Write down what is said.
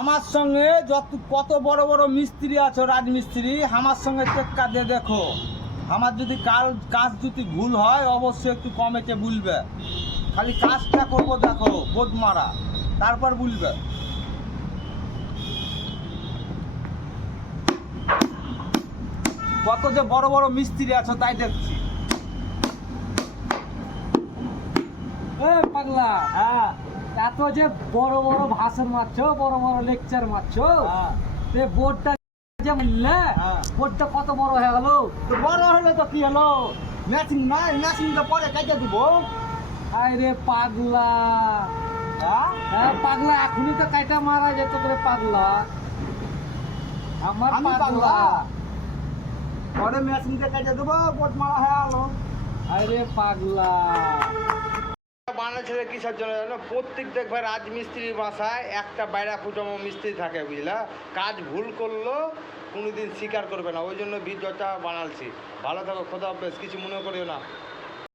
আমার সঙ্গে কত বড় বড় মিস্ত্রি আছো, রাজমিস্ত্রি, আমার সঙ্গে টেক্কা দিয়ে দেখো। আমার যদি কাজ যদি ভুল হয় অবশ্যই একটু কমেতে বলবে। খালি কাজটা করবো দেখো, বোধ মারা, তারপর বলবে। কত যে বড় বড় মিস্ত্রি আছো তাই দেখছি। পাগলা, হ্যাঁ এত যে বড় বড় ভাষণ মারছো, বড় বড় লেকচার মারছো, বোর্ডটা যে মারলে, বোর্ডটা কত বড় হয়ে গেল। তো বড় হলে তো কি হলো, ম্যাচিং নয়, ম্যাচিংটা পরে কাজে দিব। আরে পাগলা, হ্যাঁ পাগলা, এখনই তো কাইটা মারা যেত রে পাগলা। আমার আমি পাগলা, পরে ম্যাচিংটা কাজে দেবো, বোট মারা হয়ে গেলো। আরে পাগলা, বানাচ্ছিল কিসের জন্য জানো? প্রত্যেক দেখবে রাজমিস্ত্রির বাসায় একটা বাইরা কুটুম্ব মিস্ত্রি থাকে, বুঝলা? কাজ ভুল করলো কোনোদিন স্বীকার করবে না, ওই জন্য ভিডিওটা বানালছি। ভালো থাকো, খোদা হাফেজ, কিছু মনে করিও না।